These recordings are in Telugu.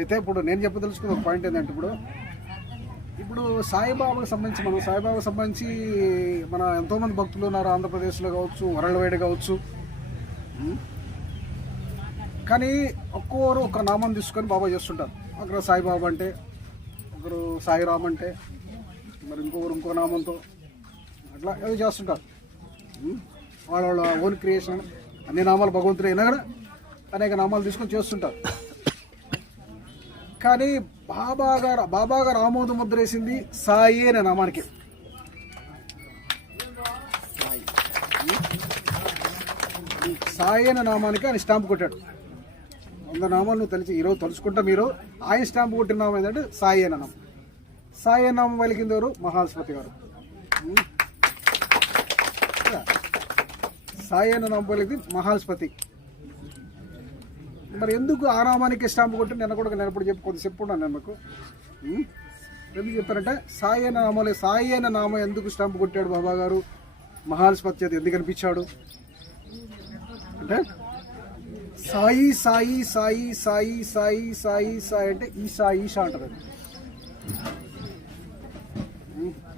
అయితే ఇప్పుడు నేను చెప్పదలుచుకున్న ఒక పాయింట్ ఏంటంటే ఇప్పుడు సాయిబాబాకు సంబంధించి మన ఎంతోమంది భక్తులు ఉన్నారు, ఆంధ్రప్రదేశ్లో కావచ్చు, వరల్డ్ వైడ్ కావచ్చు. కానీ ఒక్కొక్కరు ఒక నామం తీసుకొని బాబా చేస్తుంటారు. ఒకరు సాయిబాబా అంటే, ఒకరు సాయిరామ్ అంటే, మరి ఇంకో నామంతో అట్లా ఏదో చేస్తుంటారు. వాళ్ళ ఓన్ క్రియేషన్, అన్ని నామాలు భగవంతుడు అయినా కూడా అనేక నామాలు తీసుకొని చేస్తుంటారు. కానీ బాబా గారు ఆమోద ముద్ర వేసింది సాయి అనే నామానికి. సాయి అనే నామానికి ఆయన స్టాంప్ కొట్టాడు. 100 నామాలను ఈరోజు తలుచుకుంటా మీరు ఆయన స్టాంప్ కొట్టిన నామం ఏంటంటే సాయి అనే నామం. సాయి అనే నామం పలికింది ఎవరు? మహాల్స్పతి గారు. సాయి అనే నామం పలికింది మహాల్స్పతి. మరి ఎందుకు ఆ నామానికి స్టాంప్ కొట్టి నేను ఇప్పుడు కొద్దిసేపు ఉన్నాను. నేను మీకు ఎందుకు చెప్పారంటే సాయి అనే నామం ఎందుకు స్టాంప్ కొట్టాడు బాబా గారు? మహాల్స్పతి చేతి ఎందుకు అనిపించాడు అంటే సాయి సాయి సాయి సాయి సాయి సాయి సాయి అంటే ఈశా అంటారు.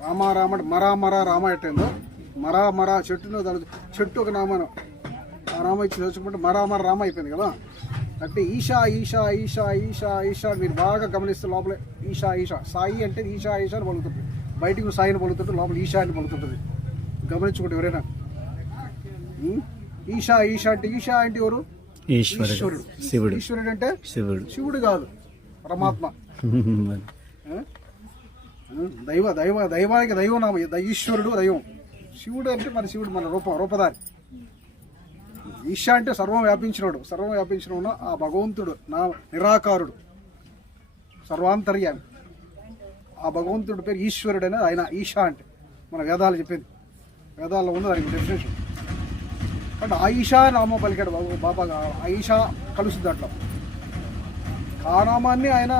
రామ మరా రామ ఎట్టేందో మరా చెట్టు ఒక నామానం ఆ రామ ఇచ్చి చదువుకుంటే మరా రామ అయిపోయింది కదా. అంటే ఈశా మీరు బాగా గమనిస్తే లోపల ఈశా సాయి అంటే ఈశా అని పలుకుతుంది. బయటికి నువ్వు సాయిని పలుకుతుంటే లోపల ఈశా అని పలుకుతుంటుంది. గమనించుకుంటే ఎవరైనా ఈశా అంటే ఎవరు? ఈశ్వరుడు. ఈశ్వరుడు అంటే శివుడు కాదు, పరమాత్మ. దైవానికి దైవం నామ ఈశ్వరుడు దైవం. శివుడు అంటే మన రూపధారి. ఈశా అంటే సర్వం వ్యాపించినోడు ఆ భగవంతుడు, నా నిరాకారుడు, సర్వాంతర్యామి. ఆ భగవంతుడి పేరు ఈశ్వరుడు అనేది ఆయన. ఈశా అంటే మన వేదాలు చెప్పింది, వేదాల్లో ఉంది దానికి డెఫినేషన్. అంటే ఆయిషా నామం పలికాడు బాబా. ఆయిషా కలుస్తుంది అట్లా. ఆ నామాన్ని ఆయన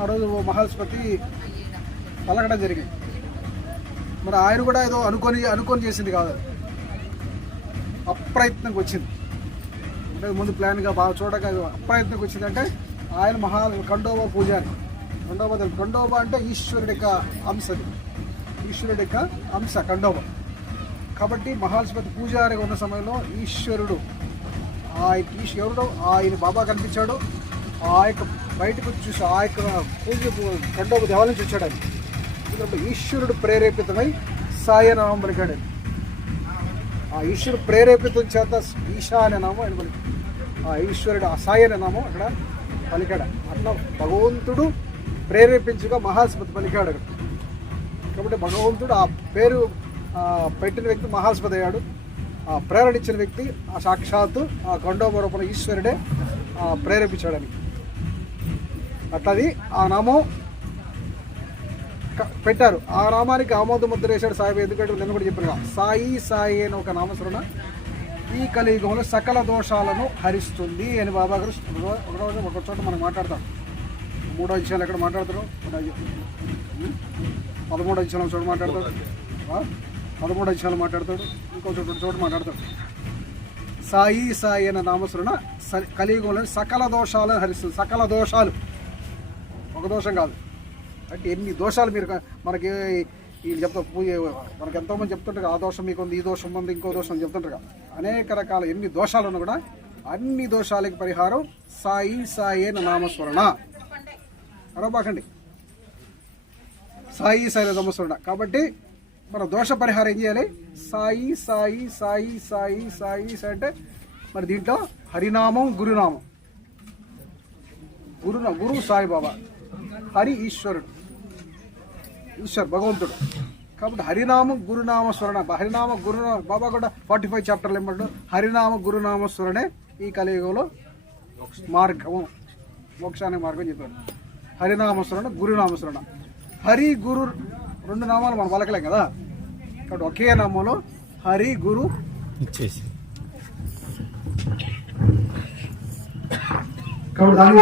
ఆ రోజు మహాల్స్పతి పలకడం జరిగింది. మరి ఆయన కూడా ఏదో అనుకొని చేసింది కాదు, అప్రయత్నంగా వచ్చింది. అంటే ముందు ప్లాన్గా బాగా చూడగా అప్రయత్నంగా వచ్చిందంటే ఆయన ఖండోబా పూజారి. ఖండోబా అంటే ఈశ్వరుడి యొక్క అంశది, ఈశ్వరుడి యొక్క అంశ ఖండోబా. కాబట్టి మహాల్స్పతి పూజారిగా ఉన్న సమయంలో ఈశ్వరుడు ఆయన బాబా కనిపించాడు. ఆ యొక్క బయటకు చూసి ఆ యొక్క పూజ ఖండోబా దేవాలయం నుంచి వచ్చాడు. ఆయన ఈశ్వరుడు ప్రేరేపితమై సాయి నామం పలికాడు. ఆ ఈశ్వరుడు ప్రేరేపితం చేత ఈశా అనే నామం ఆయన పలికి, ఆ ఈశ్వరుడు ఆ సాయి అనే నామం అక్కడ పలికాడు. అట్లా భగవంతుడు ప్రేరేపించగా మహాల్స్పతి పలికాడు అక్కడ. కాబట్టి భగవంతుడు ఆ పేరు పెట్టిన వ్యక్తి మహాల్స్పతి అయ్యాడు. ఆ ప్రేరణ ఇచ్చిన వ్యక్తి ఆ సాక్షాత్తు ఆ ఖండోబా రూపంలో ఈశ్వరుడే ప్రేరేపించాడని. అట్లది ఆ నామం పెట్టారు. ఆ నామానికి ఆమోద ముద్ర వేశాడు సాయి. ఎందుకంటే నేను కూడా చెప్పాను, సాయి అని ఒక నామస్మరణ ఈ కలియుగంలో సకల దోషాలను హరిస్తుంది అని బాబా గారు ఒకరోజు ఒక చోట మనం మాట్లాడతాం. 3వ అధ్యాయాలు ఎక్కడ మాట్లాడతారు? 13వ అధ్యాయం చోట మాట్లాడతాడు, 13వ అధ్యాయాలు మాట్లాడతాడు, ఇంకో చోట మాట్లాడతాడు. సాయి అనే నామస్మరణ కలియుగంలో సకల దోషాలను హరిస్తుంది. సకల దోషాలు, ఒక దోషం కాదు. అంటే ఎన్ని దోషాలు మీరు మనకి వీళ్ళు మనకి ఎంతోమంది చెప్తుంటారు, ఆ దోషం మీకు ఉంది, ఈ దోషం ఉంది, ఇంకో దోషం చెప్తుంటారు. అనేక రకాల ఎన్ని దోషాలు ఉన్నా కూడా అన్ని దోషాలకి పరిహారం సాయి అనే నామస్మరణ. అరవబాకండి, సాయి నామస్మరణ. కాబట్టి మన దోష పరిహారం ఏం చేయాలి? సాయి అంటే మరి దీంట్లో హరినామం, గురునామం. గురు సాయిబాబా, హరి ఈశ్వరుడు, భగవంతుడు. కాబట్టి హరినామ గురునామ స్మరణ, బాబా కూడా 45 చాప్టర్లు ఏమంటాడు? హరినామ గురునామ స్మరణే ఈ కలియుగంలో మార్గము, మోక్షానికి మార్గం చెప్పాడు. హరినామ స్మరణ, గురునామ స్మరణ. హరి గురు 2 నామాలు మనం పలకలేం కదా. కాబట్టి ఒకే నామంలో హరి గురు ఇచ్చేసి, కాబట్టి దాని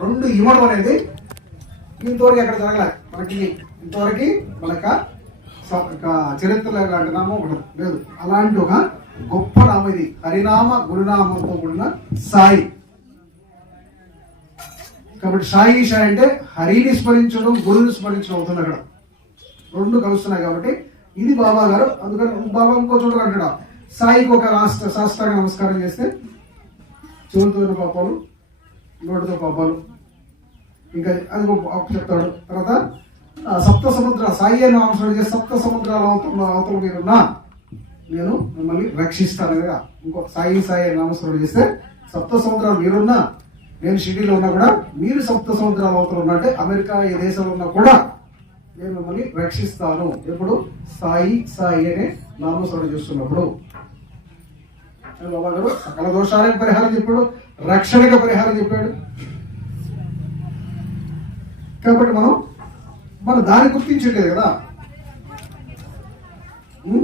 2 ఇవ్వడం అనేది ఇంతవరకు ఎక్కడ జరగలేదు మనకి. ఇంతవరకు మనకు చరిత్రలో ఇలాంటి నామం ఒకటి లేదు. అలాంటి ఒక గొప్ప నామం ఇది, హరినామ గురునామంతో కూడిన సాయి. కాబట్టి సాయి సాయి అంటే హరిని స్మరించడం, గురువుని స్మరించడం అవుతుంది అక్కడ, రెండు కలుస్తున్నాయి. కాబట్టి ఇది బాబా గారు. అందుకని బాబా ఇంకో చోట అంటాడు, సాయికి ఒక శాస్త్రాంగ నమస్కారం చేస్తే చెవులతో పాపాలు, నోటితో పాపాలు, ఇంకా అది చెప్తాడు. తర్వాత సప్త సముద్ర సాయి అని నామస్మరణ చేస్తే సప్త సముద్రాల అవతల మీరున్నా నేను మిమ్మల్ని రక్షిస్తాను కదా. ఇంకో సాయి సాయి అని నామస్మరణ చేస్తే సప్త సముద్రాలు మీరున్నా, నేను షిరిడీలో ఉన్నా కూడా మీరు సప్త సముద్రాల అవతల ఉన్నట్టే అమెరికా ఏ దేశంలో ఉన్నా కూడా నేను మిమ్మల్ని రక్షిస్తాను. ఎప్పుడు సాయి సాయి అనే నామస్మరణ చేస్తున్నప్పుడు. బాబా గారు సకల దోషాలకు పరిహారం చెప్పాడు, రక్షణకు పరిహారం చెప్పాడు. కాబట్టి మనం దాన్ని గుర్తించట్లేదు కదా.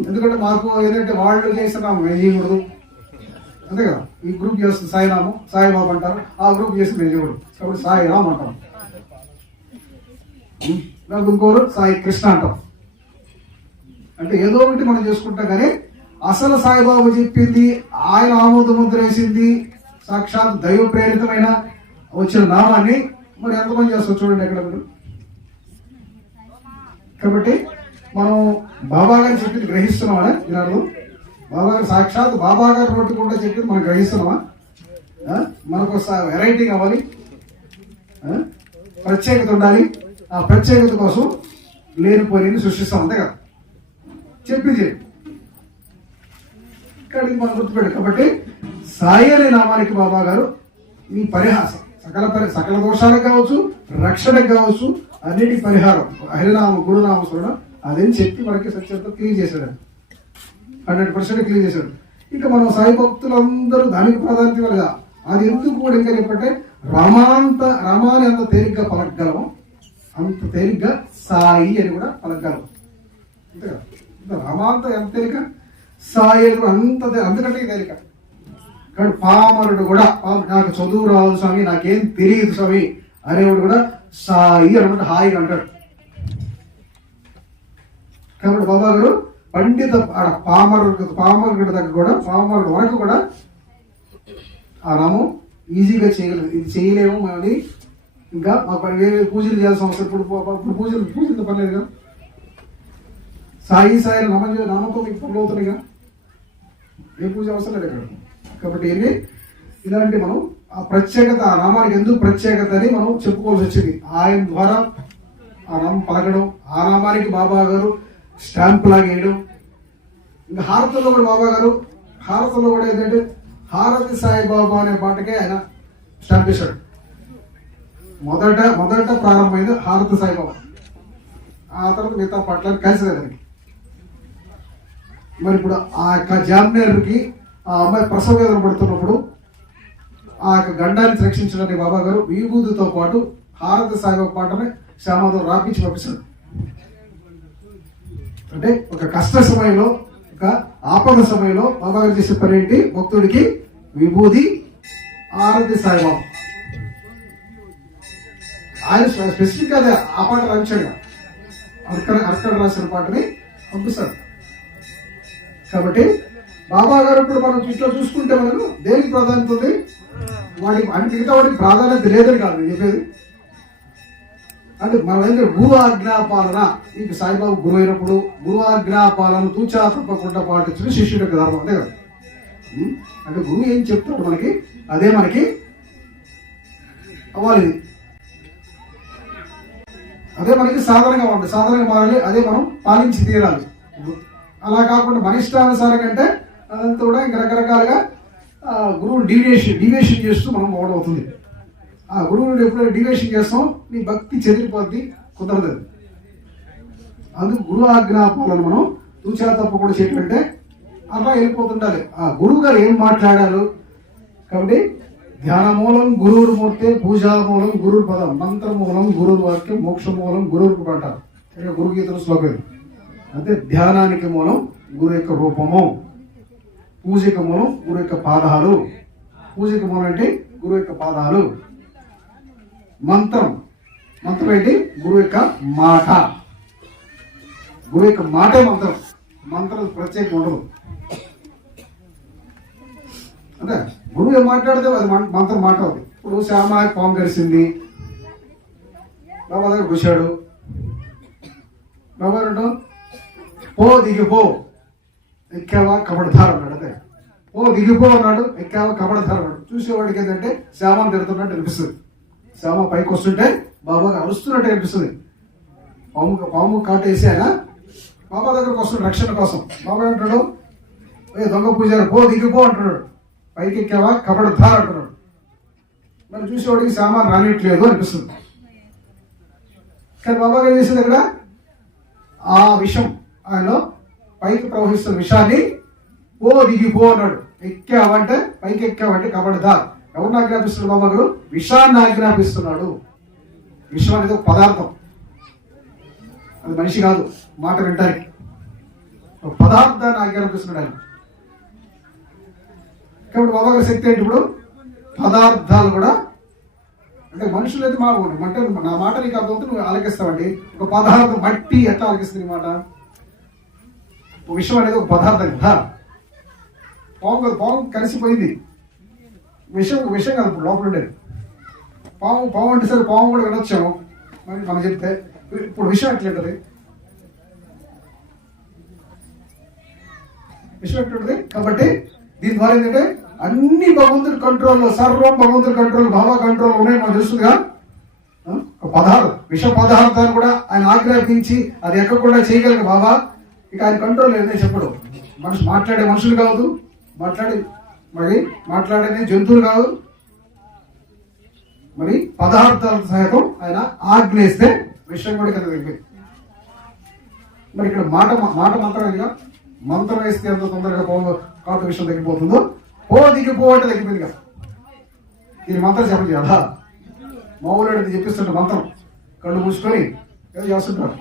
ఎందుకంటే మాకు ఏంటంటే వాళ్ళు చేసిన మేము చేయకూడదు అంతే కదా. ఈ గ్రూప్ చేస్తుంది సాయిరాము, సాయిబాబు అంటారు, ఆ గ్రూప్ చేసి మేము చేయకూడదు. కాబట్టి సాయిరామ్ అంటాం, ఇంకోరు సాయి కృష్ణ అంటాం. అంటే ఏదో ఒకటి మనం చేసుకుంటాం. కానీ అసలు సాయిబాబు చెప్పింది, ఆయన ఆమోద ముద్ర వేసింది, సాక్షాత్ దైవ ప్రేరితమైన వచ్చిన నామాన్ని మరి ఎంతమంది చేస్తారు చూడండి ఎక్కడ మీరు. కాబట్టి మనం బాబా గారు చెప్పింది గ్రహిస్తున్నామా ఈనాడు? బాబా గారు సాక్షాత్ బాబా గారు నోటికుండా చెప్పింది మనం గ్రహిస్తున్నామా? మనకు వెరైటీ కావాలి, ప్రత్యేకత ఉండాలి. ఆ ప్రత్యేకత కోసం లేనిపోయిన సృష్టిస్తాం అంతే కదా. చెప్పింది ఇక్కడికి మనం గుర్తుపెట్టు. కాబట్టి సాయి అనే నామానికి బాబా గారు మీ పరిహాసం సకల దోషాలకు కావచ్చు, రక్షణకు కావచ్చు, అన్నిటి పరిహారం హరినామ గురునామ స్మరణ అదేం చెప్పి మనకి సత్యంతో క్లియర్ చేశాడు, 100% క్లియర్ చేశాడు. ఇంకా మనం సాయి భక్తులందరూ దానికి ప్రాధాన్యత ఇవ్వలేదా? అది ఎందుకు కూడా ఇంకా చెప్పంటే రమాని అంత తేలిగ్గా పలకగలము, అంత తేలిగ్గా సాయి అని కూడా పలకగలం అంతే కదా. రమాంత ఎంత తేలిక, సాయి అని కూడా అంతకంటే తేలిక. కాబట్టి పామరుడు కూడా నాకు చదువు రాదు స్వామి, నాకేం తెలియదు స్వామి అనేవాడు కూడా సాయి అనుకుంటే హాయిగా అంటాడు. కాబట్టి బాబా గారు పండిత పామరుడు దగ్గర కూడా, పామరుడు వరకు కూడా ఆ నామం ఈజీగా చేయగలదు. ఇది చేయలేము మళ్ళీ ఇంకా మాకు వేరే పూజలు చేయాల్సిన అవసరం. ఇప్పుడు పూజలతో పర్లేదు కదా. సాయి సాయి నామంతో మీకు పనులు అవుతున్నాయిగా, ఏ పూజ అవసరం లేదు ఇక్కడ. కాబట్టి ఇలాంటి మనం ఆ ప్రత్యేకత, ఆ నామానికి ఎందుకు ప్రత్యేకత అని మనం చెప్పుకోవాల్సి వచ్చింది. ఆయన ద్వారా ఆ నామం పలకడం, ఆ నామానికి బాబా గారు స్టాంప్ లాగా వేయడం. ఇంకా హారతుల్లో కూడా బాబా గారు హారతుల్లో కూడా ఏంటంటే హారతి సాయిబాబా అనే పాటకే ఆయన స్టాంప్ వేశాడు. మొదట ప్రారంభమైంది హారతి సాయిబాబా, ఆ తర్వాత మిగతా పాటలను కలిసి దానికి. మరి ఇప్పుడు ఆ యొక్క జామ్నేర్కి ఆ అమ్మాయి ప్రసవ వేదన పడుతున్నప్పుడు ఆ యొక్క గండాన్ని రక్షించడానికి బాబా గారు విభూతితో పాటు హారతి సాయిబాబా పాటని శ్యామాధవ్ రాపించి పంపిస్తాడు. అంటే ఒక కష్ట సమయంలో, ఒక ఆపద సమయంలో బాబా గారు చేసే పని ఏంటి? భక్తుడికి విభూతి, హారతి సాయిబాబా. ఆయన స్పెసిఫిక్ గా ఆ పాట రాయించాడు, అక్కడ రాసిన పాటని పంపిస్తాడు. కాబట్టి బాబా గారు ఇప్పుడు మనం ఇట్లా చూసుకుంటే మనకు దేనికి ప్రాధాన్యత ఉంది? వాడికి అంటే మిగతా వాడికి ప్రాధాన్యత లేదని కాదు నేను చెప్పేది. అంటే మనం ఏంటంటే గురు ఆజ్ఞాపాలన, మీకు సాయిబాబు గురువు అయినప్పుడు గురు ఆజ్ఞాపాలన తూచా తప్పకుండా పాటించిన శిష్యుడి యొక్క ధర్మం అంతే కదా. అంటే గురువు ఏం చెప్తాడు మనకి అదే మనకి అవ్వాలి, అదే మనకి సాధనంగా ఉంటుంది, సాధనంగా మారాలి, అదే మనం పాలించి తీరాలి. అలా కాకుండా మన ఇష్టానుసారంగా అంటే అదంతా కూడా ఇంకా రకరకాలుగా గురువుని డివియేషన్ చేస్తూ మనం పోవడం అవుతుంది. ఆ గురువుని ఎప్పుడైనా డివియేషన్ చేస్తాం నీ భక్తి చెదిరిపోద్ది, కుదరదు. అందుకు గురు ఆజ్ఞాపాలను మనం తూచా తప్పకుండా చేయటంటే అలా వెళ్ళిపోతుండాలి. ఆ గురువు గారు ఏం మాట్లాడారు కాబట్టి ధ్యాన మూలం గురువురు మూర్తే, పూజా మూలం గురువు పదం, మంత్ర మూలం గురువు వాక్యం, మోక్ష మూలం గురువుకు అంటారు. గురు గీతలు శ్లోకం. అంటే ధ్యానానికి మూలం గురు యొక్క రూపము, పూజకి మూలం గురు యొక్క పాదాలు. పూజకి మూలం అంటే గురువు యొక్క పాదాలు. మంత్రం ఏంటి? గురువు యొక్క మాట. గురువు యొక్క మాటే మంత్రం, మంత్రం ప్రత్యేకం ఉండదు. అంటే గురువు ఏం మాట్లాడితే అది మంత్రం మాట అవుతుంది. ఇప్పుడు శ్యామ పాము కలిసింది, బాబా దగ్గర కూర్చాడు. బాబా అంటాం పో దిగిపో, ఎక్కావా కబడతారు అన్నాడు. అదే ఓ దిగిపో అన్నాడు, ఎక్కావా కబడతారు అన్నాడు. చూసేవాడికి ఏంటంటే శ్యామను తిడుతున్నట్టు అనిపిస్తుంది. శ్యామ పైకి వస్తుంటే బాబాగా అరుస్తున్నట్టు అనిపిస్తుంది. పాము కాటేసి ఆయన బాబా దగ్గరకు వస్తున్నాడు రక్షణ కోసం. బాబా అంటాడు ఏ దొంగ పూజారి పో దిగిపో అంటున్నాడు. పైకి ఎక్కావా కబడతారు అంటున్నాడు. మరి చూసేవాడికి సామాన్ రానిట్లేదు అనిపిస్తుంది. కానీ బాబా ఏం చేసింది అక్కడ, ఆ విషం ఆయనలో పైకి ప్రవహిస్తున్న విషయాన్ని పో దిగిపో అన్నాడు. ఎక్కావంటే పైకి ఎక్కావంటే కబడదా. ఎవరిని ఆజ్ఞాపిస్తున్నాడు బాబా గారు? విషాన్ని ఆజ్ఞాపిస్తున్నాడు. విషం అనేది ఒక పదార్థం, అది మనిషి కాదు మాట వింటానికి. ఒక పదార్థాన్ని ఆజ్ఞాపిస్తున్నాడు ఆయన. కాబట్టి బాబా గారి శక్తి ఏంటి? ఇప్పుడు పదార్థాలు కూడా అంటే మనుషులు అయితే అంటే నా మాట నీకు అర్థమవుతుంది, నువ్వు ఆలకిస్తావండి. ఒక పదార్థం మట్టి ఎట్లా ఆలకిస్తుంది మాట? విషయం అనేది ఒక పదార్థం కదా. పాము కలిసిపోయింది, విషయం కాదు లోపల ఉండేది. పాము అంటే సరే పాము కూడా వినొచ్చాము మరి మనం చెప్తే. ఇప్పుడు విషయం ఎట్లుంటది? విషయం ఎట్లుంటది? కాబట్టి దీని ద్వారా ఏంటంటే అన్ని భగవంతుడి కంట్రోల్లో, సర్వం భగవంతుడి కంట్రోల్, బాబా కంట్రోల్ ఉన్నాయి మనకు తెలుస్తుందిగా. పదార్థం విష పదార్థాన్ని కూడా ఆయన ఆజ్ఞాపించి అది ఎక్కకుండా చేయగలిగే బాబా. ఇక ఆయన కంట్రోల్ ఏదైనా చెప్పడు. మాట్లాడే మనుషులు కాదు, మాట్లాడే జంతువులు కాదు, మరి పదార్థాల సహితం ఆయన ఆజ్ఞేస్తే విషయం కూడా కింద వెళ్ళిపోయింది. మరి ఇక్కడ మాట మంత్రం ఇదిగా, మంత్రం వేస్తే ఎంత తొందరగా కాటు విషయం తగ్గిపోతుందో పో దిగిపో అంటే తగ్గిపోయింది కదా. ఇది మంత్రం చెప్పండి కదా, మామూలు చెప్పిస్తుంటే మంత్రం కళ్ళు మూసుకొని ఏదో చేస్తుంటారు.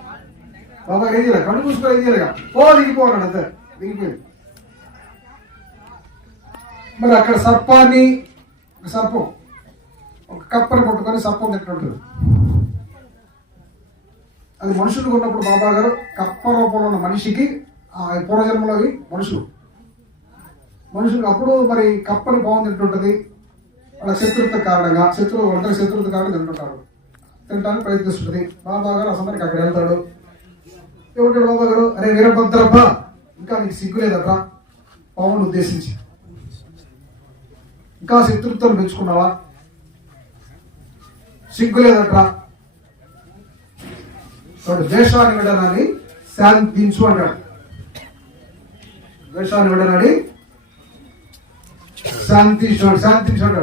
బాబా ఏం చేయాలి? కళ్ళు మూసుకొని ఏం చేయాలి? పో దిగిపో అన్నాడు, అంతే దిగిపోయింది. మరి అక్కడ సర్పాన్ని, సర్పం ఒక కప్పని పట్టుకొని సర్పం తింటుంటుంది. అది మనుషులు ఉన్నప్పుడు బాబా గారు కప్ప రూపంలో ఉన్న మనిషికి పూర్వజన్మలో మనుషులకు అప్పుడు మరి కప్పని పాము తింటుంటది. వాళ్ళ శత్రుత్వ కారణంగా శత్రుత్వ కారణంగా తింటుంటారు, తినడానికి ప్రయత్నిస్తుంటది. బాబా గారు అసలు అక్కడ వెళ్తాడు. ఏమంటాడు బాబా గారు? అరే వీరభద్రప్ప, ఇంకా నీకు సిగ్గు లేదట్రా, పామును ఉద్దేశించి ఇంకా శత్రుత్వం పెంచుకున్నావా? సిగ్గు లేదట్రా, వాడు ద్వేషాన్ని విడనాన్ని శాంతించు అంటాడు. ద్వేషాన్ని విడనాడి శాంతించాడు.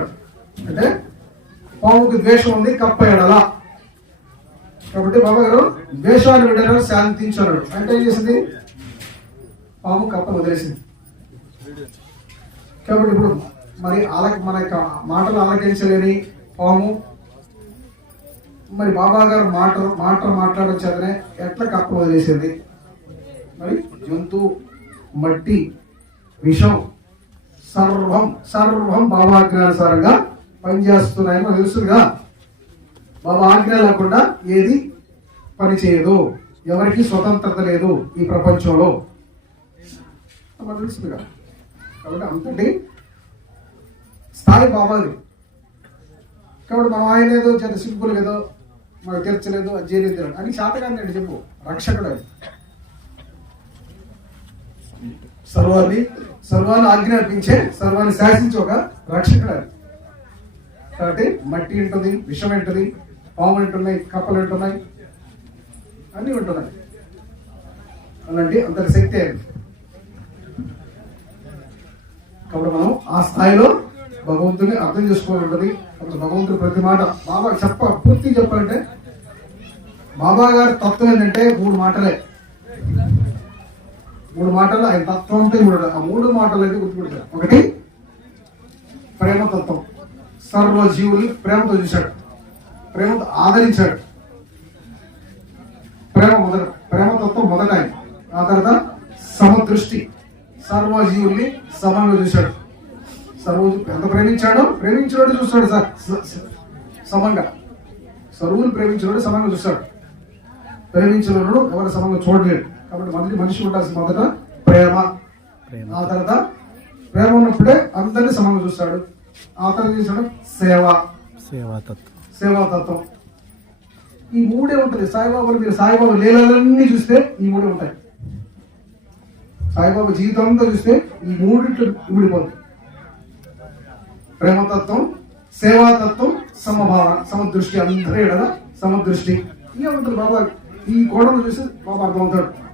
అంటే పాముకి ద్వేషం ఉంది, కప్ప ఎడలా. కాబట్టి బాబా గారు ద్వేషాన్ని విడనాడు శాంతించాడు. అంటే ఏం చేసింది? పాము కప్పను వదిలేసింది. కాబట్టి ఇప్పుడు మరి మన యొక్క మాటలు ఆలకించలేని పాము మరి బాబా గారు మాట్లాడొచ్చాకనే ఎట్లా కప్ప వదిలేసింది? మరి జంతువు, మట్టి, విషం సర్వం బాబా ఆజ్ఞానుసారంగా పనిచేస్తున్నాయని మనకు తెలుసుగా. బాబా ఆజ్ఞ లేకుండా ఏది పని చేయదు, ఎవరికి స్వతంత్రత లేదు ఈ ప్రపంచంలో, మనకు తెలుసుగా. కాబట్టి అంతటి స్థాయి బాబాది. కాబట్టి మనం ఆయన ఏదో చేత సింపుల్ ఏదో మనకు తీర్చలేదు, అది చేయలేదు అని శాతకాన్ని అంటే చెప్పు. రక్షకుడు అది, సర్వాన్ని ఆజ్ఞాపించే, సర్వాన్ని శాసించే ఒక రక్షకుడు అది. కాబట్టి మట్టి ఉంటుంది, విషం ఉంటుంది, పాము ఉంటున్నాయి, కప్పలు ఉంటున్నాయి, అన్నీ ఉంటున్నాయి. అలాంటి అంతటి శక్తి అది. కాబట్టి మనం ఆ స్థాయిలో భగవంతుని అర్థం చేసుకోవాలి ఉంటుంది. అప్పుడు భగవంతుడు ప్రతి మాట బాబా పూర్తిగా చెప్పాలంటే బాబా గారి తత్వం ఏంటంటే 3 మాటలే. 3 మాటలు ఆయన తత్వంతో ఆ 3 మాటలు అయితే గుర్తుపెడతారు. ఒకటి ప్రేమతత్వం, సర్వ జీవుల్ని ప్రేమతో చూశాడు, ప్రేమతో ఆదరించాడు. ప్రేమతత్వం మొదట ఆయన. ఆ తర్వాత సమదృష్టి, సర్వ జీవుల్ని సమంగా చూశాడు. ఎంత ప్రేమించాడో చూస్తాడు సార్ సమంగా. సర్వులు ప్రేమించినోడు సమంగా చూస్తాడు, ప్రేమించినోడు ఎవరు సమంగా చూడలేడు. కాబట్టి మనిషి ఉండాల్సిన మొదట ప్రేమ, ఆ తర్వాత ప్రేమ ఉన్నప్పుడే అందరినీ సమంగా చూస్తాడు. ఆ తర్వాత చూస్తాడు సేవాతత్వం. ఈ మూడే ఉంటుంది. సాయిబాబాలు మీరు సాయిబాబా లీలలన్నీ చూస్తే ఈ మూడే ఉంటాయి. సాయిబాబా జీవితం అంతా చూస్తే ఈ మూడింట్లో ఇమిడిపోతుంది. ప్రేమతత్వం, సేవాతత్వం, సమభావన, సమదృష్టి. అందరూ కదా సమదృష్టి. ఇవే ఉంటుంది బాబా. ఈ కోణంలో చూస్తే బాబా అర్థమవుతాడు.